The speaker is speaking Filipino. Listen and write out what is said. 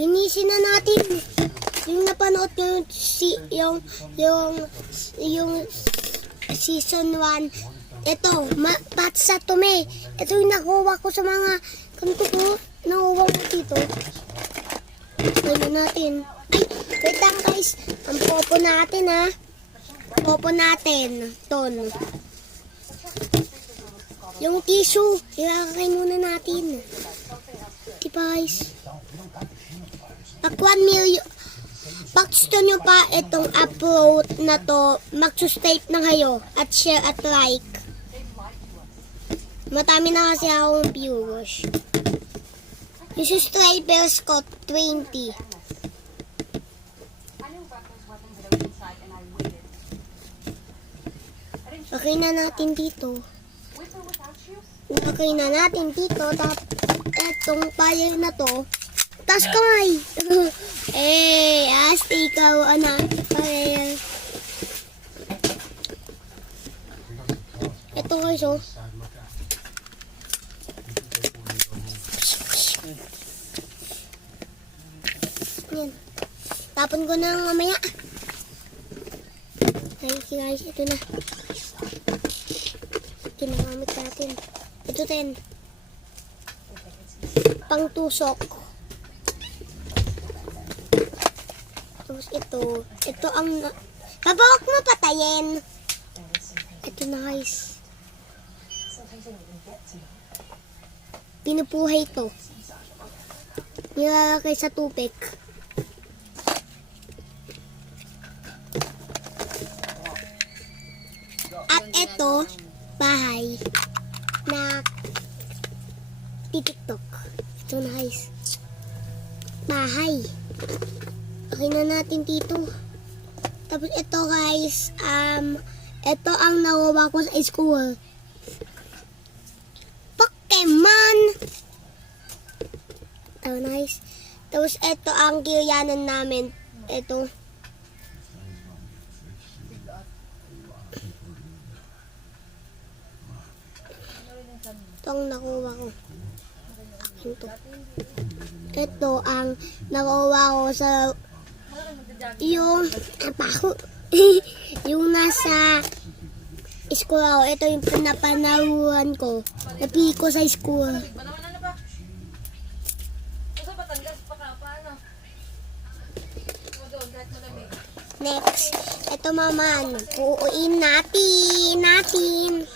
Linisin na natin. Yung napanood ko yung season 1. Ito, patsa tume. Ito yung nakuha ko sa mga kanto ko. Nakuha ko dito. Tignan natin. Ay, wait lang guys. Ang popo natin ha. Popo natin. Ton. Yung tissue. Ilalagay muna natin. Okay guys. Pag 1 million. Pag gusto nyo pa itong upload na to, mag-subscribe na kayo. At share at like. Matami na kasi akong viewers. Yung subscribers ko, 20. Okay na natin dito. Okay na natin dito. Tapos, etong fire na to. Tas kamay. Asti ikaw, anak. Fire. Ito guys, oh. Yan. Tapon ko na mamaya. Ay, guys, ito na. Ginagamit natin. Ito din. Pangtusok. Tapos ito. Ito ang... Papa, huwag mo patayin. Ito na guys. Pinupuhay ito. Nilalagay sa tubig. At ito, bahay na titiktok. Ito na guys. Bahay. Okay na natin dito. Tapos ito guys, ito ang nakuha ko sa school. Pokemon! Ito na guys. Tapos ito ang kiryanan namin. Ito. Ito ang nakuha ko. Ito ang nakuha ko sa yung yung nasa school ako. Ito yung pinapanaruhan ko. Napi ko sa school. Next. Ito maman. Puuin natin.